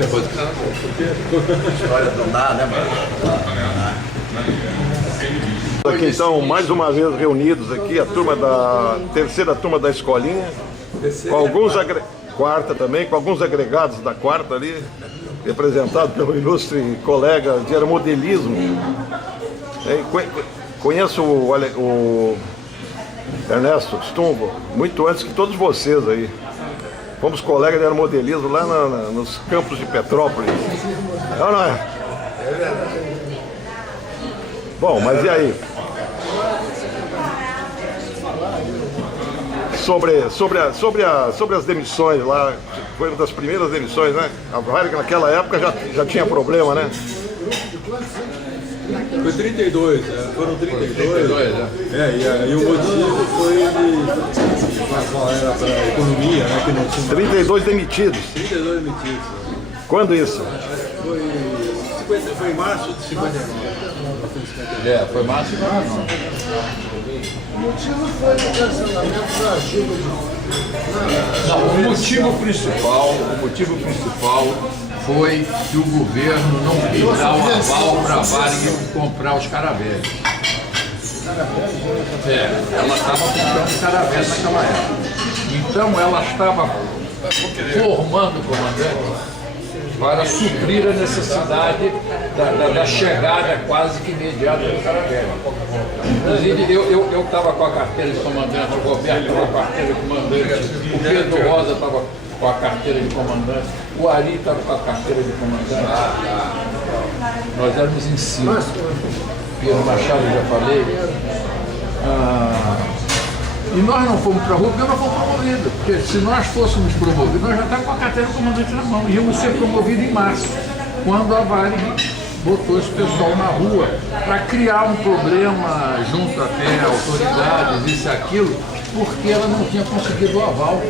Depois do carro. História não dá, né, mano? Aqui então, mais uma vez reunidos aqui, a turma terceira turma da escolinha, com alguns quarta também, com alguns agregados da quarta ali, representado pelo ilustre colega de aeromodelismo. Conheço o Ernesto Stumbo muito antes que todos vocês aí. Fomos colegas de aeromodelismo lá nos campos de Petrópolis. Não, não é? Bom, mas e aí? Sobre as demissões lá, foi uma das primeiras demissõões, né? A Varig naquela época já tinha problema, né? Foi 32, foram 32, e o motivo foi era para a economia, né, que não tinha... 32 demitidos. 32 demitidos. Quando isso? Foi em março de 59. Foi março de 59. O motivo foi o cancelamento da ajuda de... Não, o motivo principal foi que o governo não quis dar o aval para a Varig comprar os Caravelles. Ela estava comprando Caravelle naquela época. Então ela estava formando comandantes para suprir a necessidade da chegada quase que imediata do Caravelle. Inclusive eu estava com a carteira de comandante, o Roberto estava com a carteira de comandante, o Pedro Rosa estava com a carteira de comandante, o Ari estava com a carteira de comandante. Nós éramos em cima. Pedro Machado, já falei. E nós não fomos para a rua porque não fomos promovidos. Porque se nós fôssemos promovidos, nós já estávamos com a carteira de comandante na mão. Íamos ser promovidos em março, quando a Varig botou esse pessoal na rua para criar um problema junto até autoridades, isso e aquilo, porque ela não tinha conseguido o aval.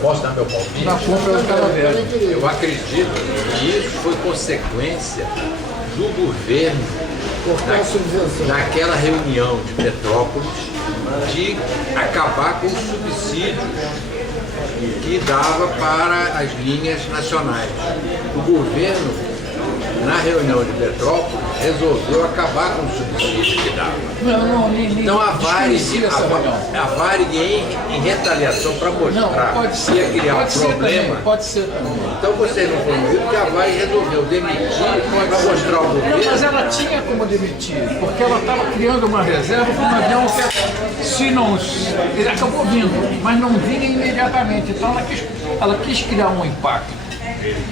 Posso dar meu palpite? Na compra do Caravelle. Eu acredito que isso foi consequência do governo naquela reunião de Petrópolis de acabar com os subsídios que dava para as linhas nacionais. O governo, na reunião de Petrópolis, resolveu acabar com os subsídios que dava. Então a Varig em retaliação para mostrar que ia criar um problema. Pode ser também. Então vocês não foram ver porque a Varig resolveu demitir para mostrar ao governo. Não, mas ela tinha como demitir, porque ela estava criando uma reserva para um avião que, se não, ele acabou vindo, mas não vinha imediatamente. Então ela quis criar um impacto.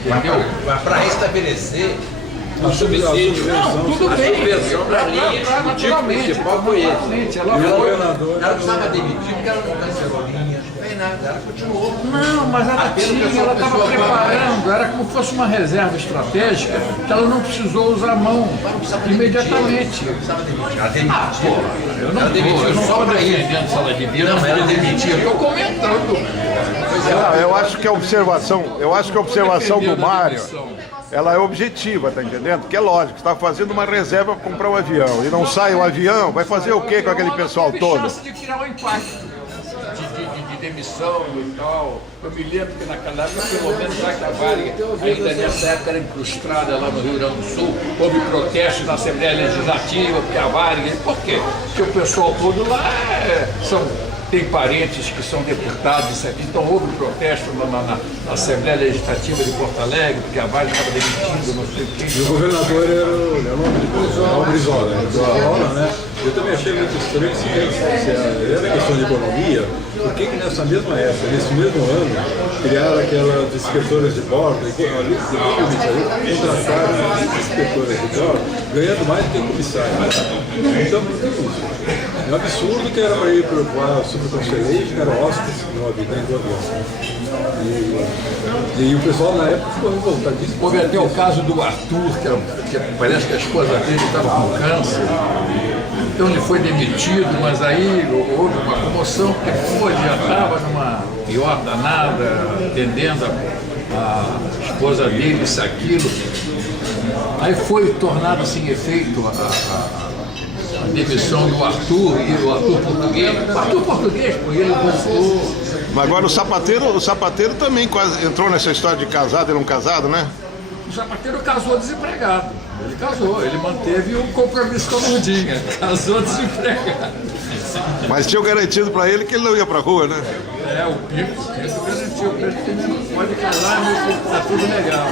Entendeu? Para restabelecer o subsídio, tudo bem. A subvenção para a linha, o motivo principal foi esse. Ela precisava demitir porque ela não cancelou linhas, não fez nada, ela continuou. Não, mas ela estava preparando, era como se fosse uma reserva estratégica que ela não precisou usar a mão imediatamente. Eu não estou defendendo se ela devia, não, ela demitiu. Eu estou comentando. Eu acho que a observação do Mário, ela é objetiva, tá entendendo? Porque é lógico, você está fazendo uma reserva para comprar um avião e não sai o avião, vai fazer o que com aquele pessoal todo? Chance de criar um impacto de demissão e tal. Eu me lembro que naquela época, pelo menos já que a Varig ainda nessa época era incrustada lá no Rio Grande do Sul, houve protestos na Assembleia Legislativa, porque a Varig... Por quê? Porque o pessoal todo lá tem parentes que são deputados, isso aqui, então houve protesto na Assembleia Legislativa de Porto Alegre, porque a Varig estava demitindo, não sei o quê. E o governador era o Brizola, né? Eu também achei muito estranho se era questão de economia, por que nessa mesma época, nesse mesmo ano, criaram aquelas inspetoras de bordo, contrataram inspetoras de bordo, ganhando mais do que comissário. Então, por que isso? É um absurdo que era para ir para o subconselheiro, que era hóspede no avião. E o pessoal na época ficou revoltadíssimo. Houve até o caso do Arthur, que parece que a esposa dele estava com câncer. Então ele foi demitido, mas aí houve uma comoção, porque já estava numa pior danada, atendendo a esposa dele, isso, aquilo. Aí foi tornado sem efeito a demissão do Arthur, e o Arthur português, porque ele voltou. Mas agora o sapateiro também quase entrou nessa história de casado e não casado, né? O sapateiro casou desempregado. Ele casou, ele manteve o compromisso com a mudinha, casou desempregado. Mas tinha garantido para ele que ele não ia para a rua, né? O Pinto garantiu para ele que ele não pode casar, mas tá tudo legal.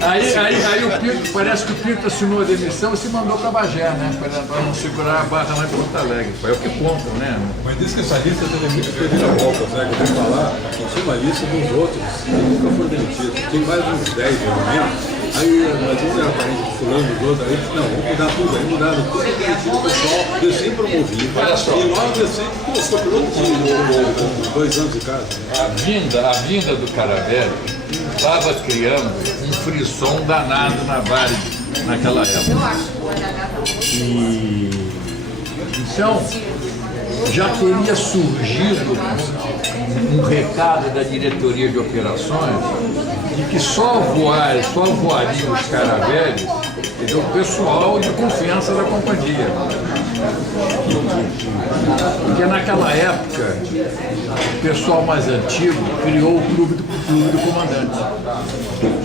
Aí o Pinto, parece que o Pinto assinou a demissão e se mandou para Bagé, né? Para não segurar a barra lá em Porto Alegre. É o que contam, né? Mas diz que essa lista teve muitas reviravoltas, né? Que eu vou falar, tinha uma lista dos outros que nunca foram demitidos. Tem mais uns 10, pelo menos. Aí nós vamos era parente de fulano, dos outros, aí disse, não, vamos mudar tudo, aí mudaram tudo, demitido o pessoal, recém-promovido. E logo assim, foi por outro 2 anos de casa. A vinda do Caravelli estava criando um frisson danado na Varig naquela época. Então, já teria surgido um recado da diretoria de operações de que só voariam os Caravelli o pessoal de confiança da companhia. Porque naquela época, o pessoal mais antigo criou o clube do comandante.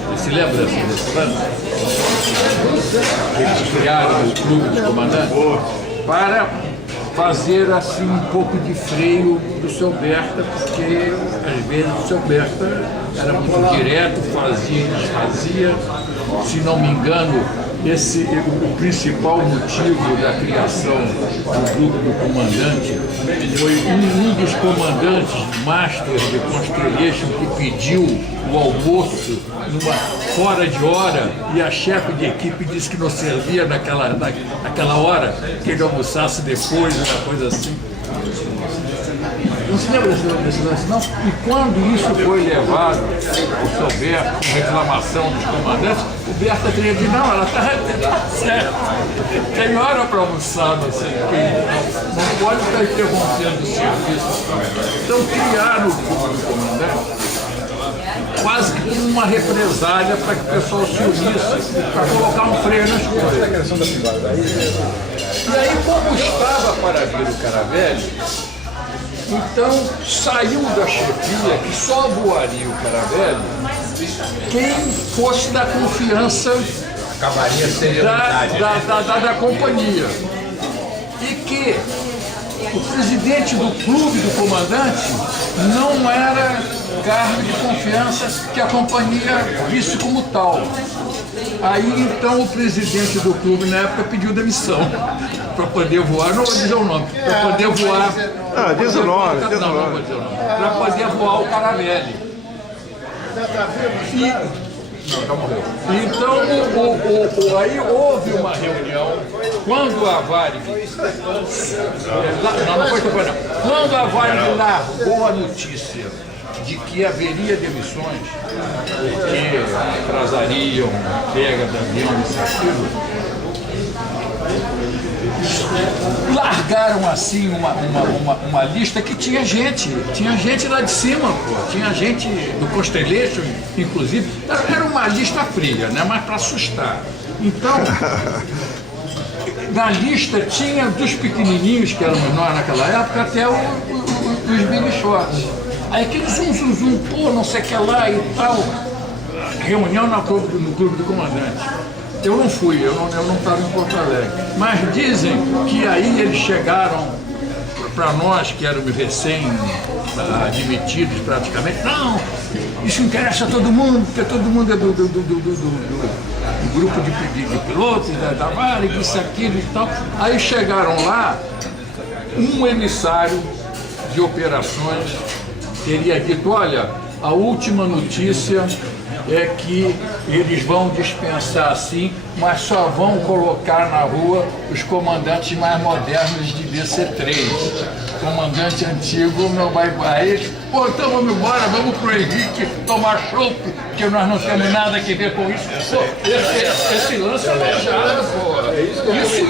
Você se lembra desse lance? Eles criaram o clube do comandante para fazer assim um pouco de freio do seu Berta, porque às vezes o seu Berta era muito direto, fazia e desfazia. Se não me engano, o principal motivo da criação do grupo do comandante foi um dos comandantes master de Constellation que pediu o almoço fora de hora e a chefe de equipe disse que não servia naquela hora, que ele almoçasse depois, uma coisa assim. Não se lembra desse lance, não? E quando isso foi levado ao seu Berta, com reclamação dos comandantes, o Berta teria dito, não, ela está certa. Tem hora para almoçar, não sei o quê. Não pode estar interrompendo o serviço. Então criaram o clube do comandante quase que como uma represália para que o pessoal se unisse, para colocar um freio nas coisas. E aí, como estava para vir o Caravelli, então saiu da chefia que só voaria o Caravelli quem fosse da confiança da companhia. E que o presidente do clube do comandante não era cargo de confiança que a companhia visse como tal. Aí então o presidente do clube na época pediu demissão para poder voar, não vou dizer o nome, para poder voar. Diz o nome, não vou dizer o nome. Para poder voar o Caravelli. Então aí houve uma reunião quando a Varig quando a Varig largou a notícia de que haveria demissões, porque atrasariam a pega do avião e aquilo, largaram assim uma lista que tinha gente lá de cima, pô, tinha gente do Constellation, inclusive, era uma lista fria, né, mas para assustar. Então, na lista tinha dos pequenininhos, que eram nós naquela época, até os bilichotes. Aí aquele zum, pô, não sei o que lá e tal, reunião no clube do comandante. Eu não fui, eu não estava em Porto Alegre. Mas dizem que aí eles chegaram para nós, que éramos recém-admitidos praticamente, não, isso interessa a todo mundo, porque todo mundo é do grupo de pilotos, da Varig, isso, aquilo e tal. Aí chegaram lá, um emissário de operações teria dito, olha, a última notícia é que eles vão dispensar sim, mas só vão colocar na rua os comandantes mais modernos de DC-3. Comandante antigo não vai. Aí, pô, então vamos embora, vamos pro Henrique tomar chopp, porque nós não temos nada a ver com isso. Pô, esse lance é manjado, pô.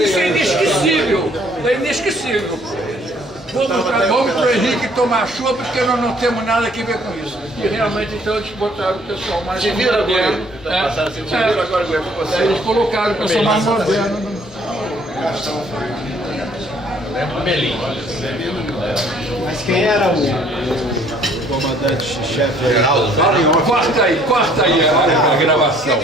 Isso é inesquecível. É inesquecível. Vamos pro Henrique tomar chuva porque nós não temos nada a ver com isso. E realmente então eles botaram o pessoal mais moderno. Eles colocaram o pessoal mais moderno. Mas quem era o comandante-chefe aí. Corta aí a gravação.